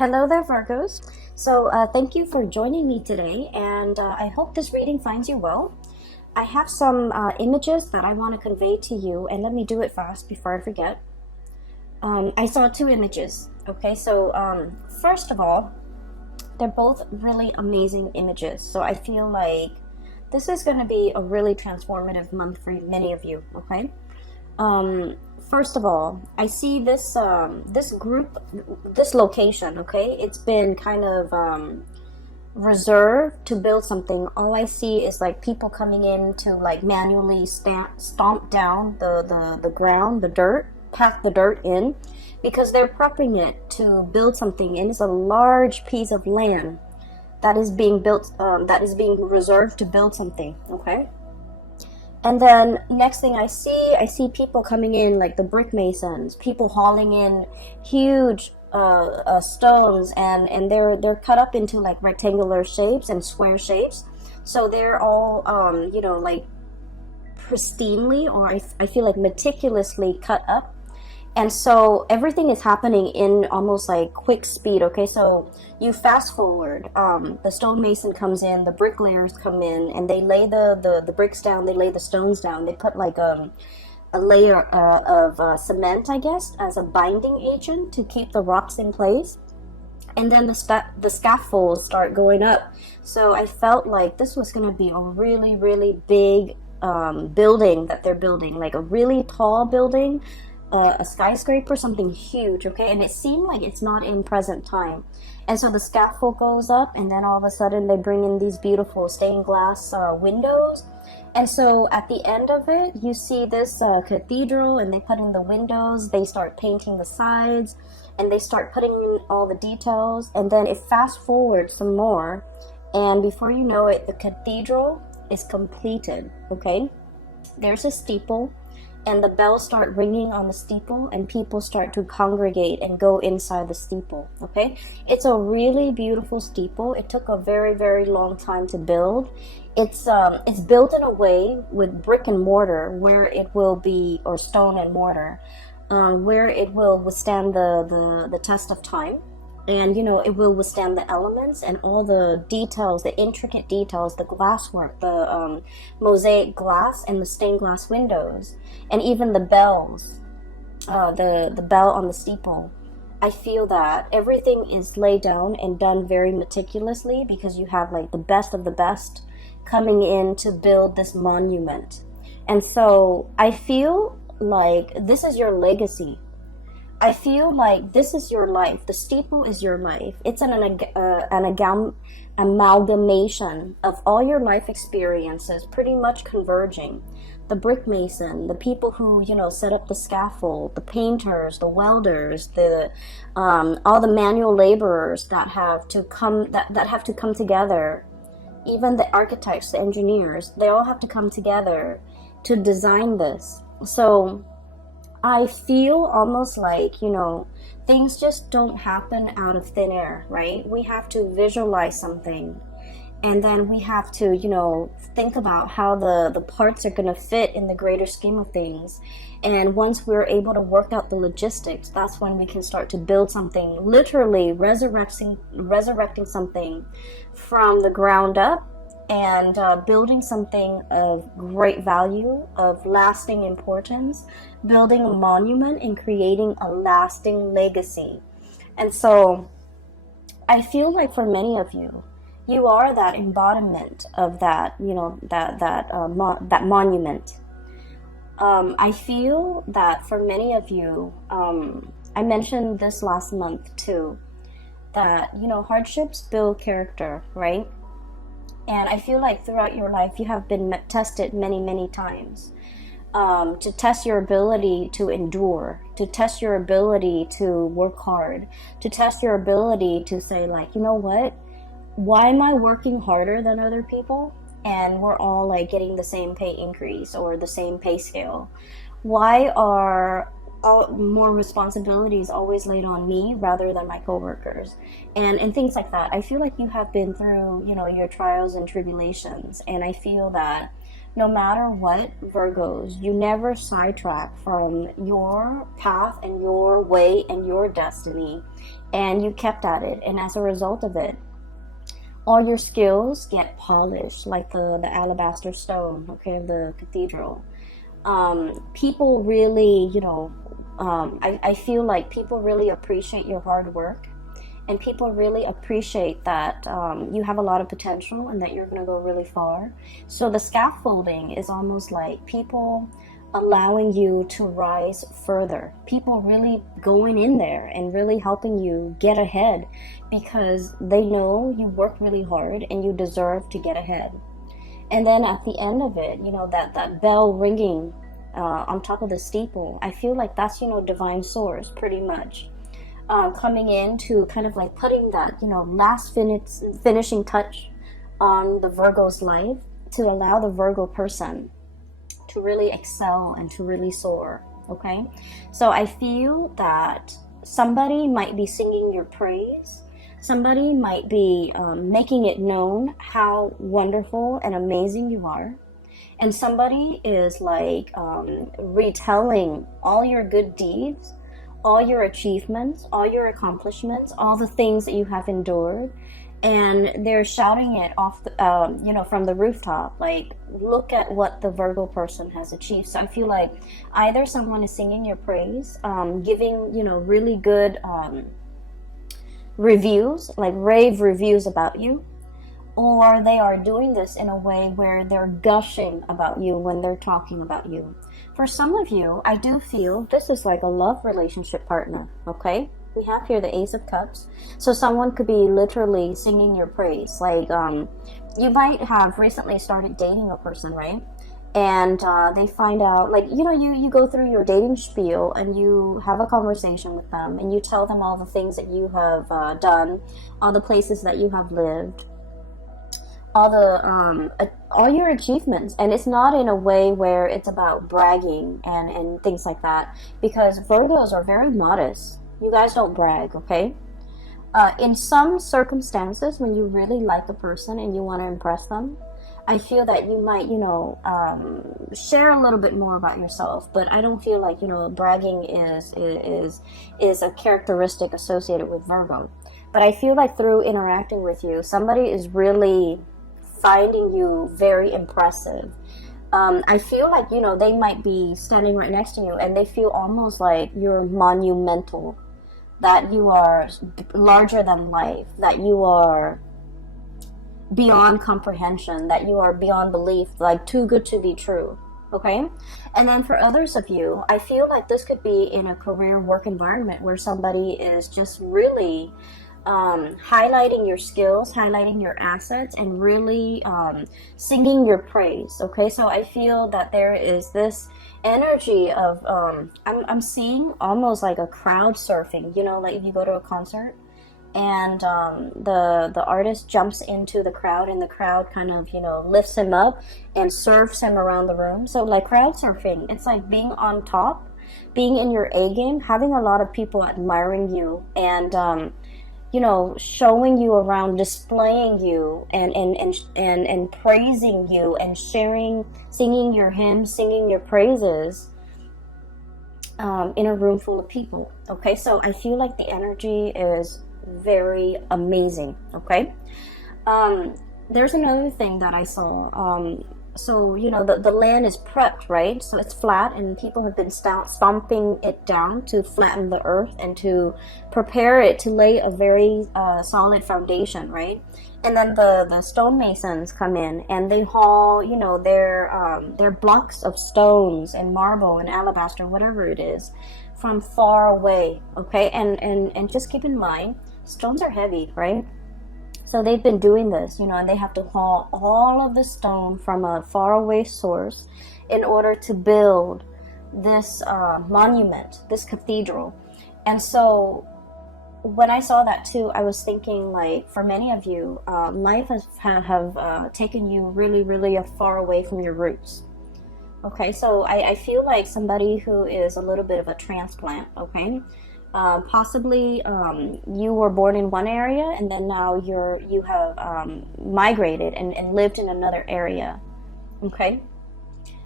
Hello there, Virgos. Thank you for joining me today, and I hope this reading finds you well. I have some images that I want to convey to you, and let me do it fast before I forget. I saw two images. Okay, first of all, they're both really amazing images. So I feel like this is going to be a really transformative month for many of you. Okay. First of all, I see this group, this location. Okay, it's been kind of reserved to build something. All I see is like people coming in to like manually stomp down the ground, the dirt, pack the dirt in, because they're prepping it to build something, and it's a large piece of land that is being built, that is being reserved to build something. Okay. And then next thing I see people coming in, like the brick masons, people hauling in huge stones, and they're cut up into like rectangular shapes and square shapes. So they're all like pristinely, or I feel like meticulously cut up. And so everything is happening in almost like quick speed. Okay, so you fast forward, the stonemason comes in, the bricklayers come in, and they lay the bricks down, they lay the stones down, they put like a layer of cement, I guess, as a binding agent to keep the rocks in place. And then the scaffolds start going up. So I felt like this was going to be a really, really big building that they're building, like a really tall building, a skyscraper, something huge. Okay, and it seemed like it's not in present time. And so the scaffold goes up, and then all of a sudden they bring in these beautiful stained glass windows. And so at the end of it, you see this cathedral, and they put in the windows, they start painting the sides, and they start putting in all the details. And then it fast forwards some more, and before you know it, the cathedral is completed. Okay, there's a steeple, and the bells start ringing on the steeple, and people start to congregate and go inside the steeple. Okay, it's a really beautiful steeple. It took a very, very long time to build. It's built in a way with brick and mortar, where it will be, or stone and mortar, where it will withstand the test of time. And it will withstand the elements and all the details, the intricate details, the glasswork, the mosaic glass, and the stained glass windows, and even the bells, the bell on the steeple. I feel that everything is laid down and done very meticulously, because you have like the best of the best coming in to build this monument. And so I feel like this is your legacy. I feel like this is your life. The steeple is your life. It's an amalgamation of all your life experiences, pretty much converging. The brick mason, the people who set up the scaffold, the painters, the welders, all the manual laborers that have to come together. Even the architects, the engineers, they all have to come together to design this. So I feel almost like, things just don't happen out of thin air, right? We have to visualize something, and then we have to, think about how the parts are going to fit in the greater scheme of things. And once we're able to work out the logistics, that's when we can start to build something, literally resurrecting something from the ground up, and building something of great value, of lasting importance, building a monument and creating a lasting legacy. And so I feel like for many of you, you are that embodiment of that, that monument. I feel that for many of you, I mentioned this last month too, that, hardships build character, right? And I feel like throughout your life, you have been tested many, many times, to test your ability to endure, to test your ability to work hard, to test your ability to say, like, you know what? Why am I working harder than other people? And we're all like getting the same pay increase or the same pay scale. Why are more responsibilities always laid on me rather than my coworkers, and things like that? I feel like you have been through, your trials and tribulations, and I feel that no matter what, Virgos, you never sidetrack from your path and your way and your destiny. and you kept at it, and as a result of it, all your skills get polished like the alabaster stone, okay, of the cathedral. People really, I feel like people really appreciate your hard work, and people really appreciate that you have a lot of potential and that you're going to go really far. So the scaffolding is almost like people allowing you to rise further, people really going in there and really helping you get ahead, because they know you work really hard and you deserve to get ahead. And then at the end of it, that bell ringing on top of the steeple, I feel like that's, divine source pretty much. Coming in to kind of like putting that, last finishing touch on the Virgo's life, to allow the Virgo person to really excel and to really soar, okay? So I feel that somebody might be singing your praise. Somebody might be making it known how wonderful and amazing you are. And somebody is like retelling all your good deeds, all your achievements, all your accomplishments, all the things that you have endured. And they're shouting it off, from the rooftop, like, look at what the Virgo person has achieved. So I feel like either someone is singing your praise, giving, really good reviews, like rave reviews about you, or they are doing this in a way where they're gushing about you when they're talking about you. For some of you, I do feel this is like a love relationship partner, okay? We have here the Ace of Cups. So someone could be literally singing your praise. Like, you might have recently started dating a person, right? And they find out, like, you go through your dating spiel and you have a conversation with them and you tell them all the things that you have done, all the places that you have lived, all your achievements. And it's not in a way where it's about bragging and things like that, because Virgos are very modest. You guys don't brag, okay? In some circumstances, when you really like a person and you want to impress them, I feel that you might, share a little bit more about yourself. But I don't feel like, bragging is a characteristic associated with Virgo. But I feel like through interacting with you, somebody is really finding you very impressive. I feel like, they might be standing right next to you and they feel almost like you're monumental, that you are larger than life, that you are beyond comprehension, that you are beyond belief, like too good to be true, okay? And then for others of you, I feel like this could be in a career work environment where somebody is just really highlighting your skills, highlighting your assets, and really singing your praise, okay? So I feel that there is this energy of I'm seeing almost like a crowd surfing, like if you go to a concert and the artist jumps into the crowd and the crowd kind of lifts him up and surfs him around the room. So like crowd surfing, it's like being on top, being in your A game, having a lot of people admiring you and showing you around, displaying you and praising you and sharing, singing your hymns, singing your praises in a room full of people. Okay, so I feel like the energy is very amazing. Okay, there's another thing that I saw. So, the land is prepped, right? So it's flat and people have been stomping it down to flatten the earth and to prepare it to lay a very solid foundation, right? And then the stonemasons come in and they haul, their blocks of stones and marble and alabaster, whatever it is, from far away, okay? And just keep in mind, stones are heavy, right? So they've been doing this, and they have to haul all of the stone from a faraway source in order to build this monument, this cathedral. And so when I saw that too, I was thinking, like, for many of you, life have taken you really, really far away from your roots. Okay, so I feel like somebody who is a little bit of a transplant, okay? Possibly you were born in one area and then now you have migrated and lived in another area, okay?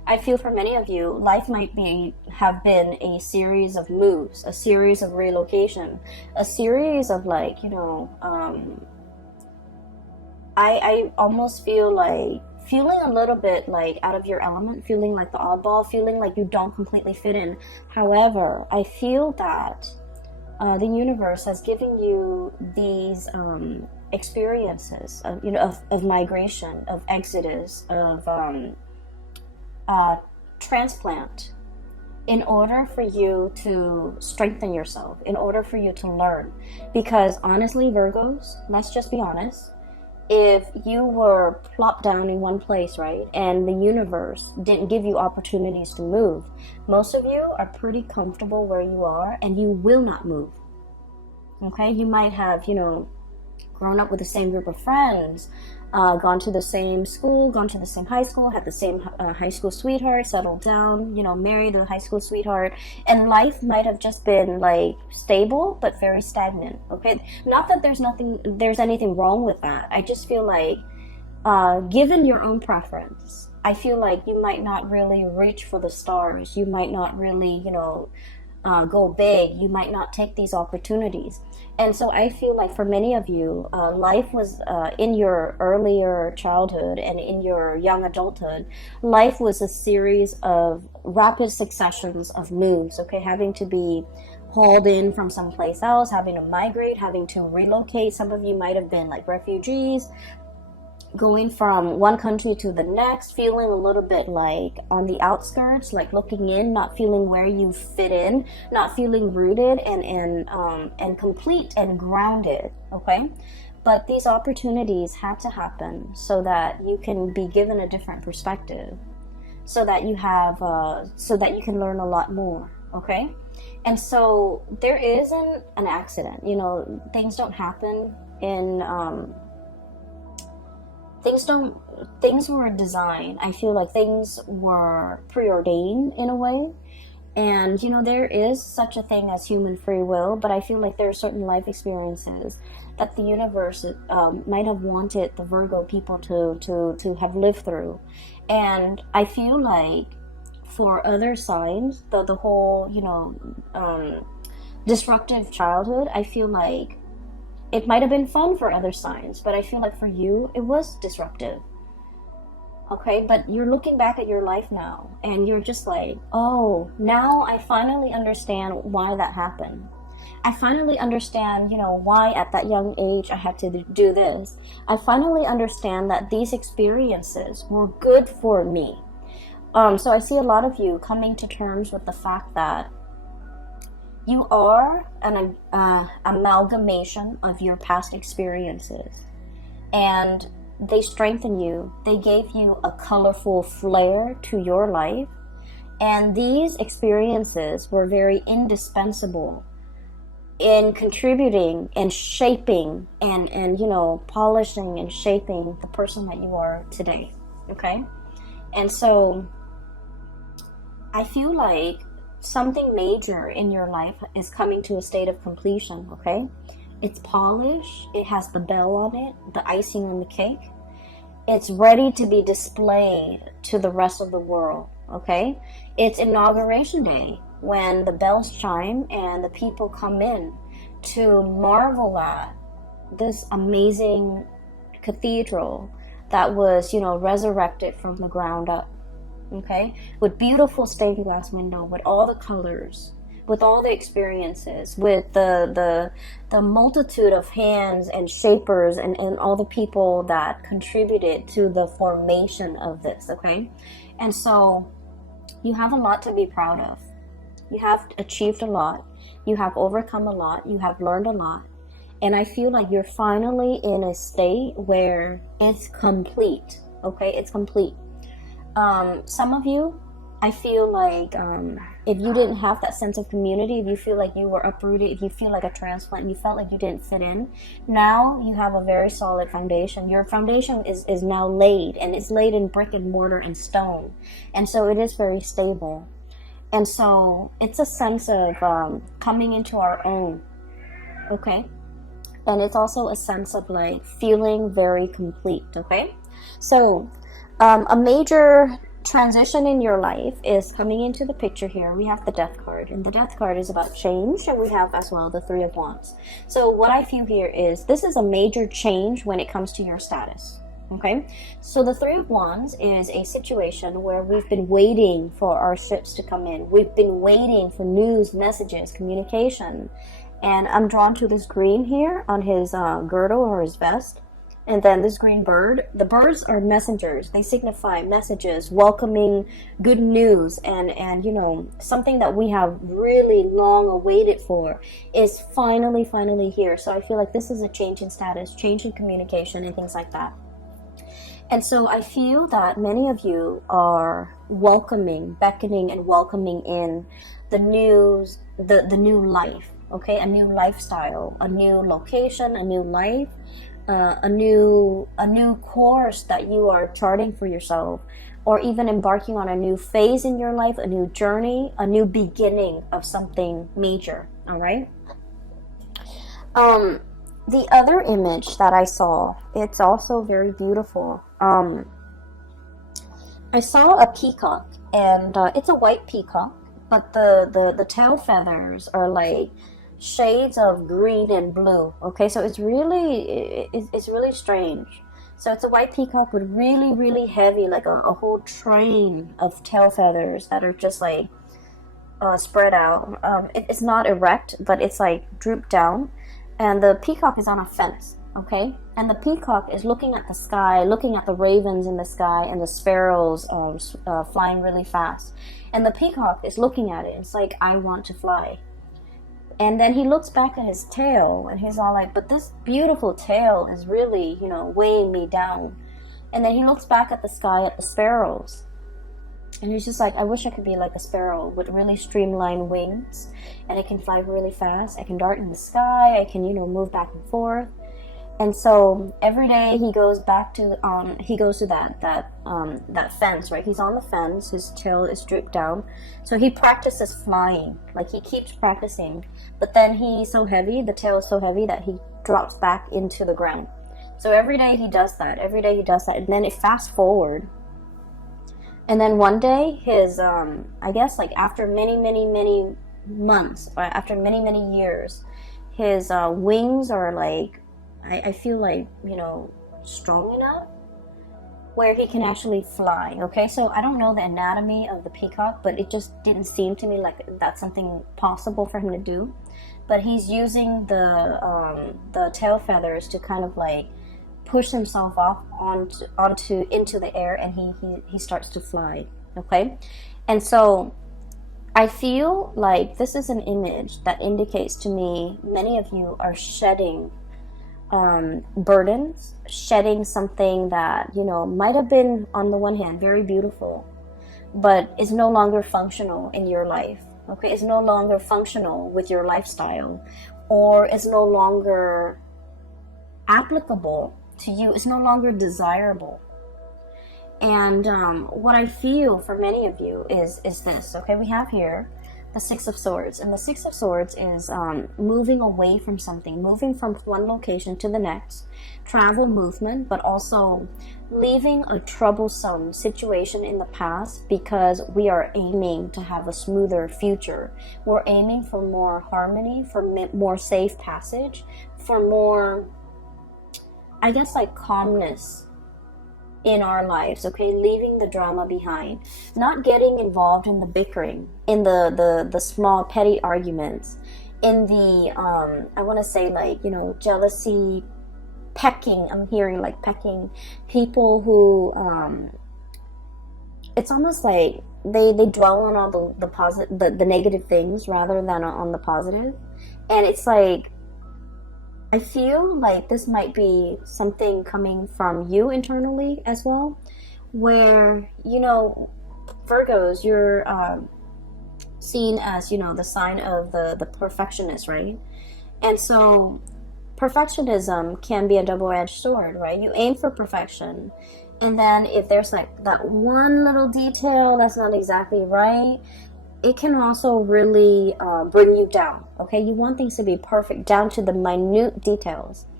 I feel for many of you, life might have been a series of moves, a series of relocation, a series of like, I almost feel like feeling a little bit like out of your element, feeling like the oddball, feeling like you don't completely fit in. However, I feel that the universe has given you these experiences of migration, of exodus, of transplant, in order for you to strengthen yourself, in order for you to learn. Because honestly, Virgos, let's just be honest, if you were plopped down in one place, right, and the universe didn't give you opportunities to move, most of you are pretty comfortable where you are and you will not move. Okay, you might have, grown up with the same group of friends, gone to the same school, gone to the same high school, had the same high school sweetheart, settled down, married a high school sweetheart, and life might have just been like stable but very stagnant. Okay, not that there's anything wrong with that. I just feel like given your own preference, I feel like you might not really reach for the stars. You might not really go big. You might not take these opportunities. And so I feel like for many of you, life was in your earlier childhood and in your young adulthood, life was a series of rapid successions of moves, okay, having to be hauled in from someplace else, having to migrate, having to relocate. Some of you might have been like refugees, going from one country to the next, feeling a little bit like on the outskirts, like looking in, not feeling where you fit in, not feeling rooted and complete and grounded. Okay, but these opportunities had to happen so that you can be given a different perspective, so that you can learn a lot more. Okay, and so there isn't an accident. Things don't happen in things were designed. I feel like things were preordained in a way. And there is such a thing as human free will, but I feel like there are certain life experiences that the universe might have wanted the Virgo people to have lived through. And I feel like for other signs, the whole disruptive childhood, I feel like it might have been fun for other signs, but I feel like for you, it was disruptive. Okay, but you're looking back at your life now, and you're just like, oh, now I finally understand why that happened. I finally understand, why at that young age I had to do this. I finally understand that these experiences were good for me. So I see a lot of you coming to terms with the fact that you are an amalgamation of your past experiences, and they strengthen you. They gave you a colorful flair to your life, and these experiences were very indispensable in contributing and shaping and polishing and shaping the person that you are today. Okay, and so I feel like something major in your life is coming to a state of completion. Okay, it's polished, it has the bell on it, the icing on the cake, it's ready to be displayed to the rest of the world. Okay, it's inauguration day, when the bells chime and the people come in to marvel at this amazing cathedral that was resurrected from the ground up. Okay, with beautiful stained glass window, with all the colors, with all the experiences, with the multitude of hands and shapers and all the people that contributed to the formation of this. Okay, and so you have a lot to be proud of. You have achieved a lot, you have overcome a lot, you have learned a lot, and I feel like you're finally in a state where it's complete. Okay, it's complete. Some of you, I feel like if you didn't have that sense of community, if you feel like you were uprooted, if you feel like a transplant and you felt like you didn't fit in, now you have a very solid foundation. Your foundation is now laid, and it's laid in brick and mortar and stone, and so it is very stable. And so it's a sense of coming into our own. Okay, and it's also a sense of like feeling very complete. Okay, so a major transition in your life is coming into the picture here. We have the Death card, and the Death card is about change, and we have as well the Three of Wands. So what I feel here is this is a major change when it comes to your status. Okay, so the Three of Wands is a situation where we've been waiting for our ships to come in. We've been waiting for news, messages, communication. And I'm drawn to this green here on his girdle or his vest. And then this green bird. The birds are messengers. They signify messages, welcoming good news. And you know, something that we have really long awaited for is finally here. So I feel like this is a change in status, change in communication, and things like that. And so I feel that many of you are welcoming, beckoning and welcoming in the news, the new life, okay? A new lifestyle, a new location, a new life, a new course that you are charting for yourself, or even embarking on a new phase in your life, a new journey, a new beginning of something major, all right? The other image that I saw, it's also very beautiful. I saw a peacock, and it's a white peacock, but the tail feathers are like shades of green and blue. Okay, so it's really strange. So it's a white peacock with really heavy, like a whole train of tail feathers that are just like spread out. It's not erect, but it's like drooped down. And the peacock is on a fence, okay? And the peacock is looking at the sky, looking at the ravens in the sky and the sparrows flying really fast. And the peacock is looking at it. It's like, I want to fly. And then he looks back at his tail, and he's all like, but this beautiful tail is really, you know, weighing me down. And then he looks back at the sky, at the sparrows. And he's just like, I wish I could be like a sparrow with really streamlined wings, and I can fly really fast. I can dart in the sky. I can, you know, move back and forth. And so every day he goes back to that fence, right? He's on the fence. His tail is drooped down, so he practices flying. Like, he keeps practicing, but then he's so heavy. The tail is so heavy that he drops back into the ground. So every day he does that. And then it fast forward. And then one day, his, I guess, like, after many months, or after many years, his wings are, like, I feel like, you know, strong enough where he can actually fly, okay? So I don't know the anatomy of the peacock, but it just didn't seem to me like that's something possible for him to do. But he's using the tail feathers to kind of, like, push himself off into the air, and he starts to fly, okay? And so I feel like this is an image that indicates to me many of you are shedding burdens, shedding something that, you know, might have been, on the one hand, very beautiful, but is no longer functional in your life, okay? It's no longer functional with your lifestyle, or is no longer applicable to you. It's no longer desirable. And what I feel for many of you is this, okay? We have here the Six of Swords, and the Six of Swords is moving away from something, moving from one location to the next, travel, movement, but also leaving a troublesome situation in the past, because we are aiming to have a smoother future. We're aiming for more harmony, for more safe passage, for more, I guess, like, calmness in our lives, okay? Leaving the drama behind, not getting involved in the bickering, in the small petty arguments, in the I want to say, like, you know, jealousy, pecking. I'm hearing, like, pecking. People who it's almost like they dwell on all the negative things rather than on the positive. And it's like, I feel like this might be something coming from you internally as well, where, you know, Virgos, you're seen as, you know, the sign of the perfectionist, right? And so perfectionism can be a double-edged sword, right? You aim for perfection, and then if there's, like, that one little detail that's not exactly right, it can also really bring you down, okay? You want things to be perfect down to the minute details.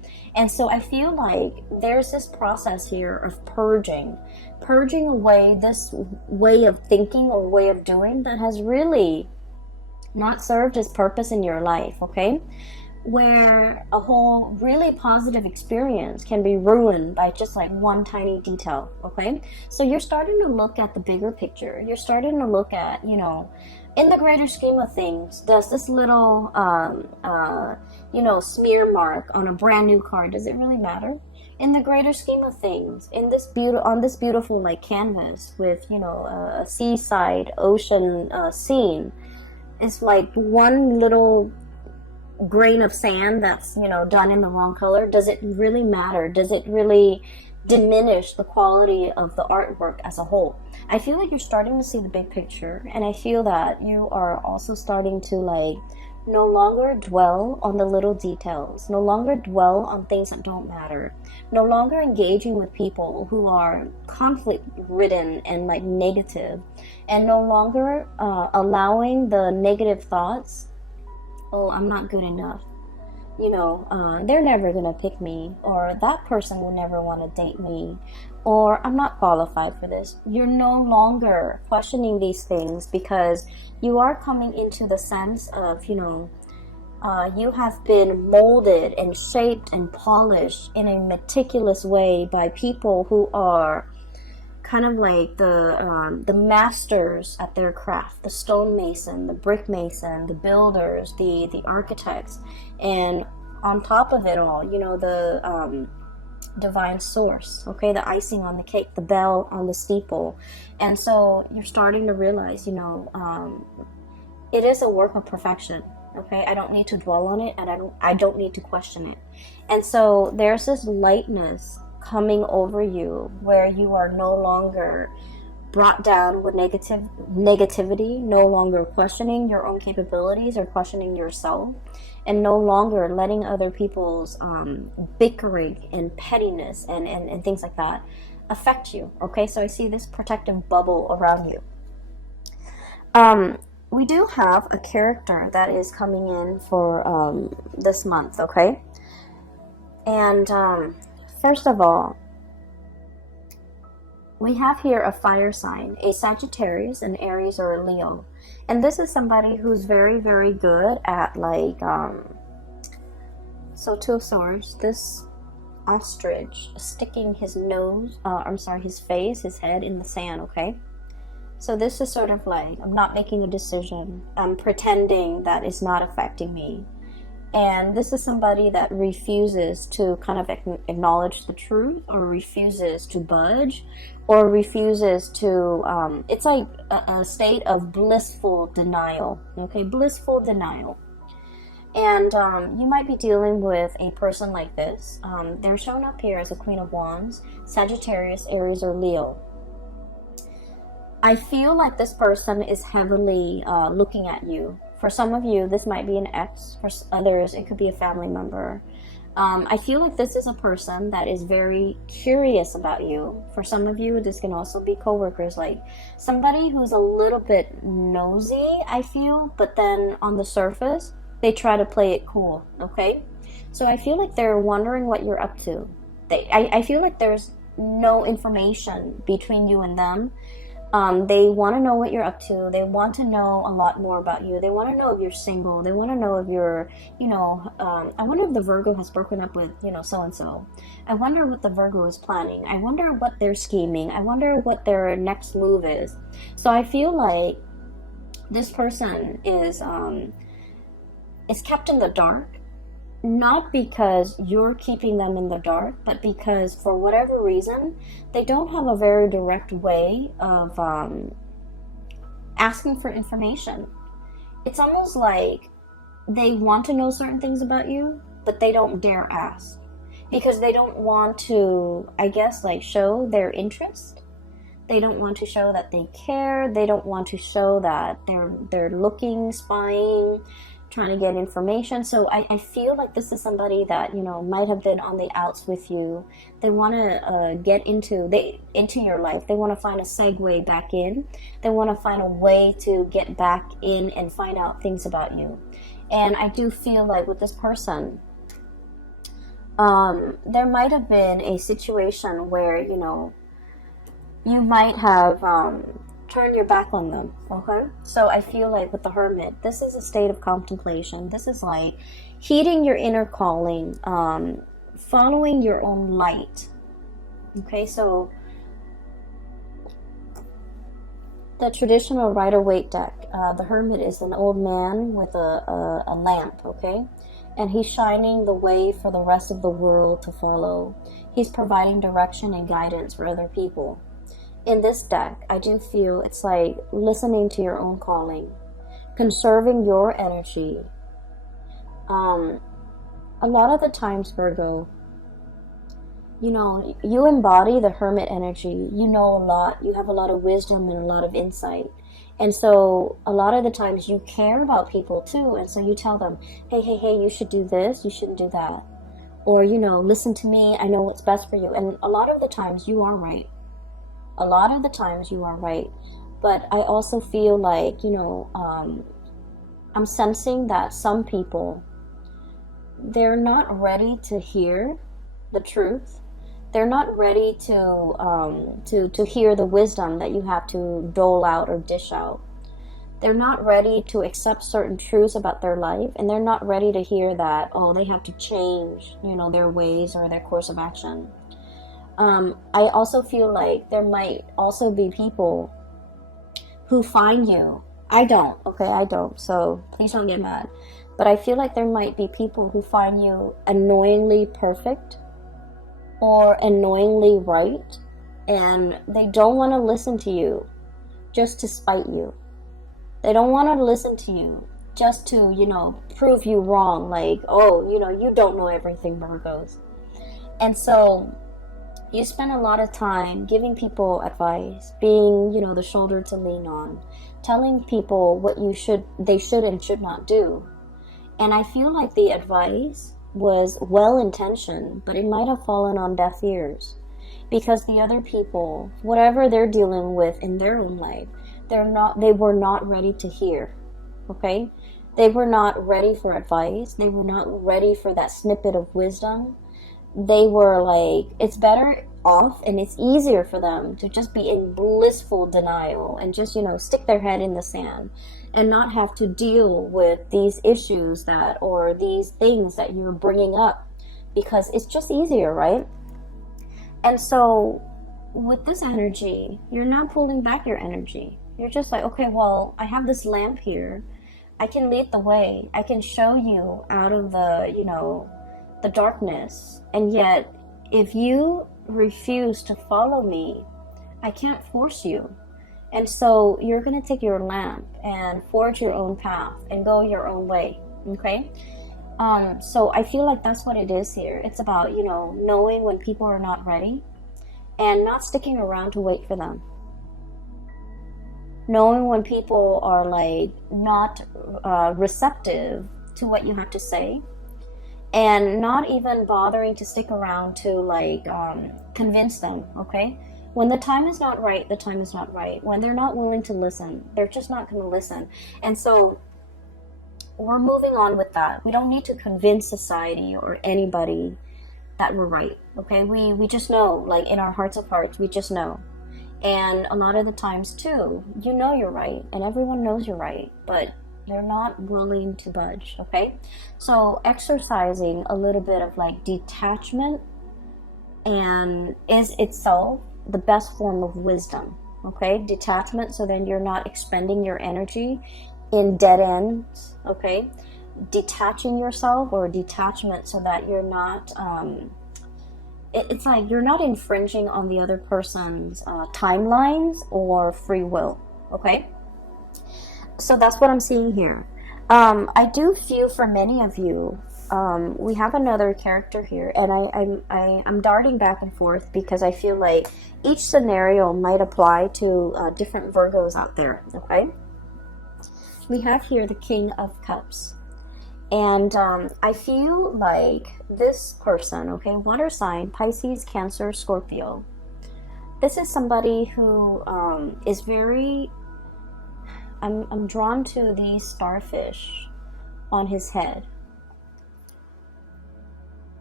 And so I feel like there's this process here of purging away this way of thinking or way of doing that has really not served its purpose in your life, okay? Where a whole really positive experience can be ruined by just like one tiny detail, okay? So you're starting to look at the bigger picture. You're starting to look at, you know, in the greater scheme of things, does this little, you know, smear mark on a brand new car, does it really matter? In the greater scheme of things, in this on this beautiful like canvas with, you know, a seaside ocean scene, it's like one little grain of sand that's, you know, done in the wrong color. Does it really matter? Does it really diminish the quality of the artwork as a whole? I feel like you're starting to see the big picture, and I feel that you are also starting to like no longer dwell on the little details, no longer dwell on things that don't matter, no longer engaging with people who are conflict ridden and like negative, and no longer allowing the negative thoughts, oh, I'm not good enough, you know, they're never gonna pick me, or that person will never want to date me, or I'm not qualified for this. You're no longer questioning these things because you are coming into the sense of, you know, you have been molded and shaped and polished in a meticulous way by people who are kind of like the masters at their craft, the stonemason, the brick mason, the builders, the architects, and on top of it all, you know, the divine source, okay, the icing on the cake, the bell on the steeple. And so you're starting to realize, you know, it is a work of perfection, okay? I don't need to dwell on it, and I don't need to question it. And so there's this lightness coming over you where you are no longer brought down with negativity, no longer questioning your own capabilities or questioning yourself, and no longer letting other people's bickering and pettiness and things like that affect you, okay? So I see this protective bubble around you. We do have a character that is coming in for this month, okay? And first of all, we have here a fire sign, a Sagittarius, an Aries, or a Leo. And this is somebody who's very, very good at like, so Two of Swords, this ostrich sticking his nose, his face, his head in the sand, okay? So this is sort of like, I'm not making a decision. I'm pretending that it's not affecting me. And this is somebody that refuses to kind of acknowledge the truth, or refuses to budge, or refuses to, it's like a state of blissful denial, okay? Blissful denial. And you might be dealing with a person like this. They're shown up here as a Queen of Wands, Sagittarius, Aries, or Leo. I feel like this person is heavily looking at you. For some of you, this might be an ex. For others, it could be a family member. I feel like this is a person that is very curious about you. For some of you, this can also be coworkers, like somebody who's a little bit nosy, I feel, but then on the surface, they try to play it cool, okay? So I feel like they're wondering what you're up to. I feel like there's no information between you and them. They want to know what you're up to. They want to know a lot more about you. They want to know if you're single. They want to know if you're, you know, I wonder if the Virgo has broken up with, you know, so-and-so. I wonder what the Virgo is planning. I wonder what they're scheming. I wonder what their next move is. So I feel like this person is kept in the dark. Not because you're keeping them in the dark, but because for whatever reason, they don't have a very direct way of asking for information. It's almost like they want to know certain things about you, but they don't dare ask. Because they don't want to, I guess, like show their interest. They don't want to show that they care. They don't want to show that they're looking, spying, trying to get information. So I feel like this is somebody that, you know, might have been on the outs with you. They want to get into your life. They want to find a segue back in. They want to find a way to get back in and find out things about you. And I do feel like with this person, There might have been a situation where, you know, you might have turned your back on them, okay? So I feel like with the Hermit, this is a state of contemplation. This is like heeding your inner calling, following your own light, okay? So the traditional Rider-Waite deck, the Hermit is an old man with a lamp, okay? And he's shining the way for the rest of the world to follow. He's providing direction and guidance for other people. In this deck, I do feel it's like listening to your own calling, conserving your energy. A lot of the times, Virgo, you know, you embody the Hermit energy. You know a lot. You have a lot of wisdom and a lot of insight. And so a lot of the times you care about people too. And so you tell them, hey, hey, hey, you should do this. You shouldn't do that. Or, you know, listen to me. I know what's best for you. And a lot of the times you are right. A lot of the times you are right. But I also feel like, you know, I'm sensing that some people, they're not ready to hear the truth. They're not ready to hear the wisdom that you have to dole out or dish out. They're not ready to accept certain truths about their life, and they're not ready to hear that, oh, they have to change, you know, their ways or their course of action. I also feel like there might also be people who find you. I don't, okay, I don't, so please don't get mad. But I feel like there might be people who find you annoyingly perfect or annoyingly right, and they don't want to listen to you just to spite you. They don't want to listen to you just to, you know, prove you wrong, like, oh, you know, you don't know everything, Virgos. And so you spend a lot of time giving people advice, being, you know, the shoulder to lean on, telling people what they should and should not do. And I feel like the advice was well-intentioned, but it might have fallen on deaf ears, because the other people, whatever they're dealing with in their own life, they were not ready to hear, okay? They were not ready for advice. They were not ready for that snippet of wisdom. They were like, it's better off and it's easier for them to just be in blissful denial and just, you know, stick their head in the sand and not have to deal with these issues or these things that you're bringing up, because it's just easier, right? And so with this energy, you're not pulling back your energy. You're just like, okay, well, I have this lamp here. I can lead the way. I can show you out of the, you know, the darkness. And yet, if you refuse to follow me, I can't force you. And so you're going to take your lamp and forge your own path and go your own way, okay? So I feel like that's what it is here. It's about, you know, knowing when people are not ready and not sticking around to wait for them. Knowing when people are, like, not receptive to what you have to say, and not even bothering to stick around to, like, convince them, okay? When the time is not right, the time is not right. When they're not willing to listen, they're just not going to listen. And so we're moving on with that. We don't need to convince society or anybody that we're right, okay? We just know, like, in our hearts of hearts, we just know. And a lot of the times, too, you know you're right, and everyone knows you're right, but they're not willing to budge, okay? So exercising a little bit of, like, detachment and is itself the best form of wisdom, okay? Detachment, so then you're not expending your energy in dead ends, okay? Detaching yourself, or detachment, so that you're not, it's like you're not infringing on the other person's timelines or free will, okay? So that's what I'm seeing here. I do feel for many of you, we have another character here, and I'm darting back and forth because I feel like each scenario might apply to different Virgos out there, okay? We have here the King of Cups. And I feel like this person, okay, water sign, Pisces, Cancer, Scorpio. This is somebody who is very... I'm drawn to the starfish on his head.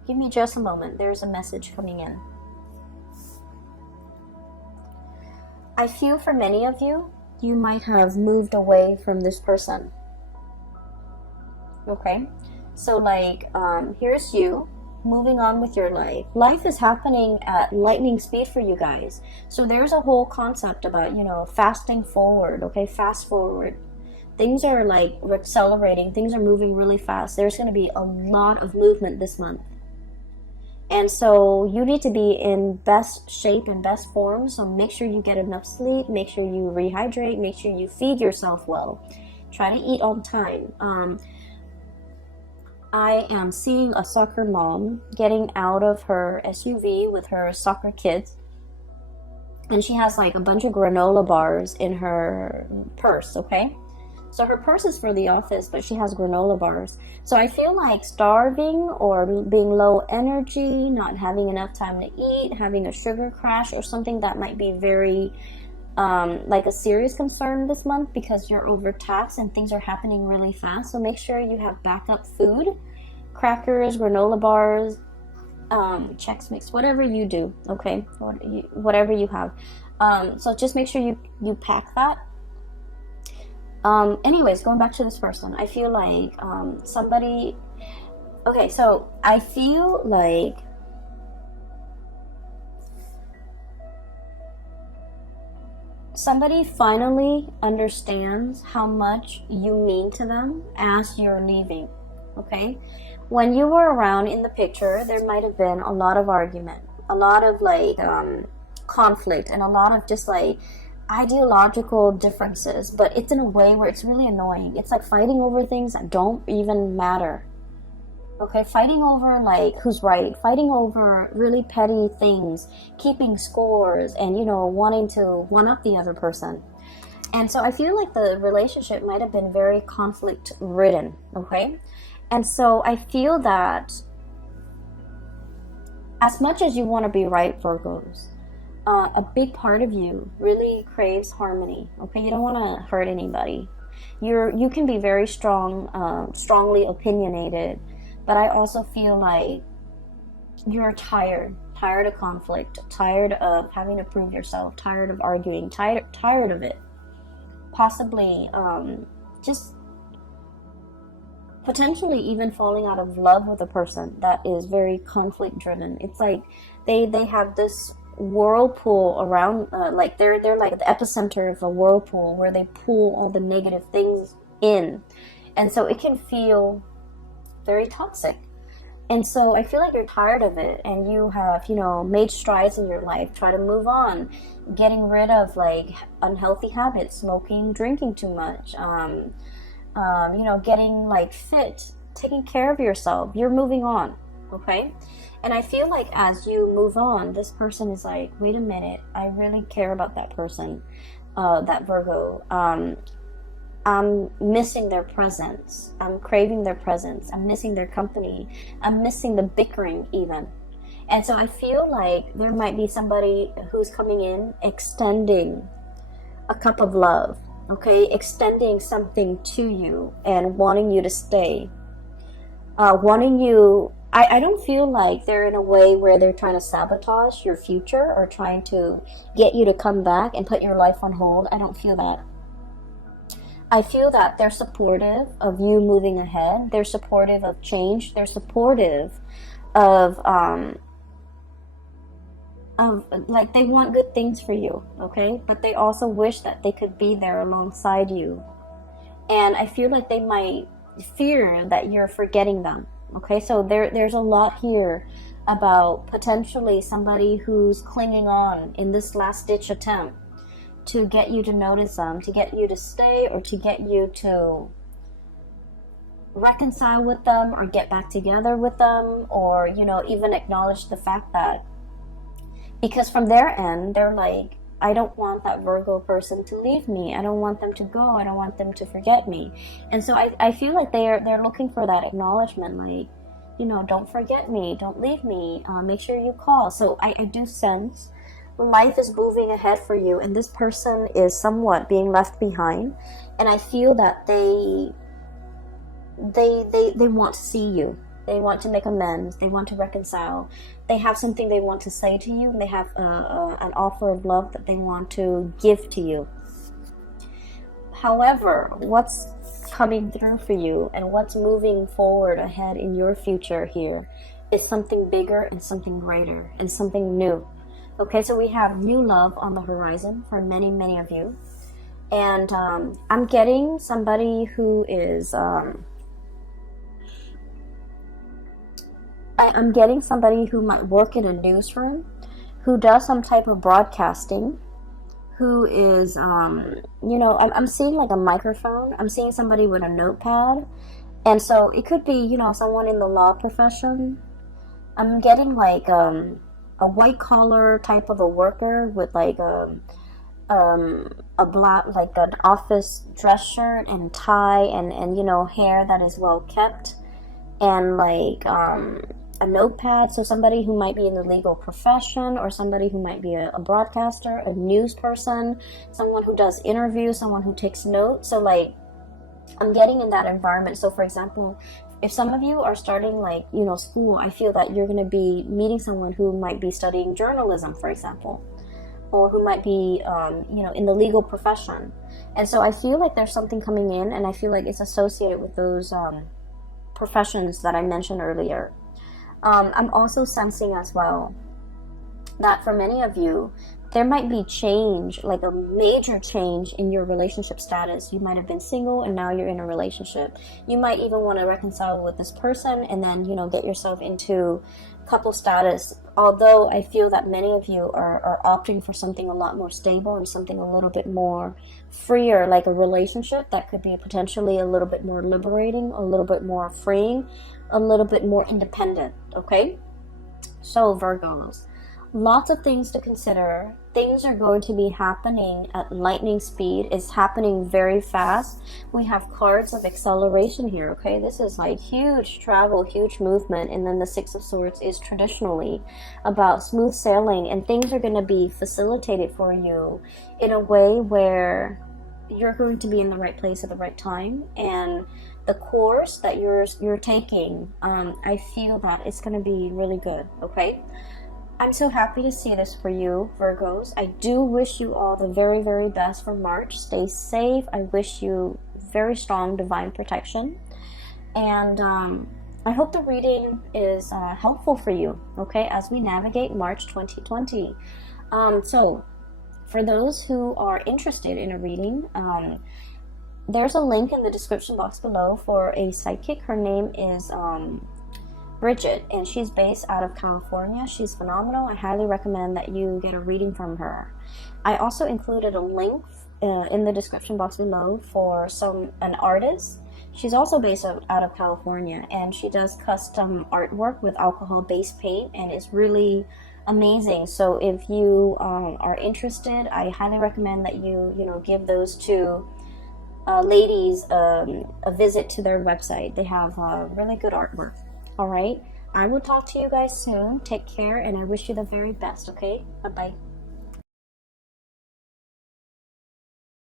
Give me just a moment. There's a message coming in. I feel for many of you, you might have moved away from this person. Okay? So like, here's you moving on with your life. Life is happening at lightning speed for you guys. So there's a whole concept about, you know, fasting forward, okay? Fast forward. Things are like accelerating. Things are moving really fast. There's going to be a lot of movement this month. And so you need to be in best shape and best form. So make sure you get enough sleep. Make sure you rehydrate. Make sure you feed yourself well. Try to eat on time. I am seeing a soccer mom getting out of her SUV with her soccer kids. And she has like a bunch of granola bars in her purse, okay? So her purse is for the office, but she has granola bars. So I feel like starving or being low energy, not having enough time to eat, having a sugar crash or something that might be very like a serious concern this month because you're overtaxed and things are happening really fast. So make sure you have backup food, crackers, granola bars, Chex Mix, whatever you do, okay? Whatever you have. So just make sure you pack that. Anyways, going back to this person, I feel like somebody... Okay, so I feel like somebody finally understands how much you mean to them as you're leaving, okay? When you were around in the picture, there might have been a lot of argument, a lot of like conflict, and a lot of just like ideological differences, but it's in a way where it's really annoying. It's like fighting over things that don't even matter. Okay, fighting over like who's right, fighting over really petty things, keeping scores, and you know, wanting to one up the other person. And so I feel like the relationship might have been very conflict ridden, okay? And so I feel that as much as you want to be right, Virgos, a big part of you really craves harmony, okay? You don't want to hurt anybody. You can be very strongly opinionated, but I also feel like you're tired of conflict, tired of having to prove yourself, tired of arguing, tired of it. Possibly just potentially even falling out of love with a person that is very conflict driven. It's like they have this whirlpool around, like they're like the epicenter of a whirlpool where they pull all the negative things in, and so it can feel very toxic. And so I feel like you're tired of it, and you have, you know, made strides in your life, try to move on, getting rid of like unhealthy habits, smoking, drinking too much, you know, getting like fit, taking care of yourself. You're moving on, okay? And I feel like as you move on, this person is like, wait a minute, I really care about that person, that Virgo. I'm missing their presence. I'm craving their presence. I'm missing their company. I'm missing the bickering even. And so I feel like there might be somebody who's coming in, extending a cup of love, okay? Extending something to you and wanting you to stay. Wanting you... I don't feel like they're in a way where they're trying to sabotage your future or trying to get you to come back and put your life on hold. I don't feel that. I feel that they're supportive of you moving ahead. They're supportive of change. They're supportive of like they want good things for you, okay? But they also wish that they could be there alongside you. And I feel like they might fear that you're forgetting them. Okay, so there's a lot here about potentially somebody who's clinging on in this last-ditch attempt to get you to notice them, to get you to stay, or to get you to reconcile with them or get back together with them, or, you know, even acknowledge the fact that, because from their end, they're like, I don't want that Virgo person to leave me. I don't want them to go. I don't want them to forget me. And so I feel like they're looking for that acknowledgement, like, you know, don't forget me, don't leave me, make sure you call. So I do sense life is moving ahead for you, and this person is somewhat being left behind. And I feel that they want to see you. They want to make amends. They want to reconcile. They have something they want to say to you, and they have an offer of love that they want to give to you. However, what's coming through for you and what's moving forward ahead in your future here is something bigger and something greater and something new. Okay, so we have new love on the horizon for many, many of you. And I'm getting somebody who is... I'm getting somebody who might work in a newsroom, who does some type of broadcasting, who is, you know, I'm seeing like a microphone. I'm seeing somebody with a notepad. And so it could be, you know, someone in the law profession. I'm getting like a white collar type of a worker with like a black, like an office dress shirt and tie and you know, hair that is well kept, and like a notepad. So somebody who might be in the legal profession, or somebody who might be a broadcaster, a news person, someone who does interviews, someone who takes notes. So like I'm getting in that environment. So for example, if some of you are starting like, you know, school, I feel that you're going to be meeting someone who might be studying journalism, for example, or who might be you know, in the legal profession. And so I feel like there's something coming in, and I feel like it's associated with those professions that I mentioned earlier. I'm also sensing as well that for many of you, there might be change, like a major change in your relationship status. You might have been single and now you're in a relationship. You might even want to reconcile with this person and then, you know, get yourself into couple status. Although I feel that many of you are opting for something a lot more stable and something a little bit more freer, like a relationship that could be potentially a little bit more liberating, a little bit more freeing, a little bit more independent, okay? So Virgos, lots of things to consider. Things are going to be happening at lightning speed. It's happening very fast. We have cards of acceleration here, okay? This is like huge travel, huge movement. And then the Six of Swords is traditionally about smooth sailing, and things are going to be facilitated for you in a way where you're going to be in the right place at the right time. And the course that you're taking, I feel that it's going to be really good, okay? I'm so happy to see this for you, Virgos. I do wish you all the very, very best for March. Stay safe. I wish you very strong divine protection. And I hope the reading is helpful for you, okay, as we navigate March 2020. So, for those who are interested in a reading, there's a link in the description box below for a psychic. Her name is... Bridget, and she's based out of California. She's phenomenal. I highly recommend that you get a reading from her. I also included a link in the description box below for an artist. She's also based out of California, and she does custom artwork with alcohol-based paint, and it's really amazing. So if you are interested, I highly recommend that you give those two ladies a visit to their website. They have really good artwork. All right, I will talk to you guys soon. Take care, and I wish you the very best, okay? Bye-bye.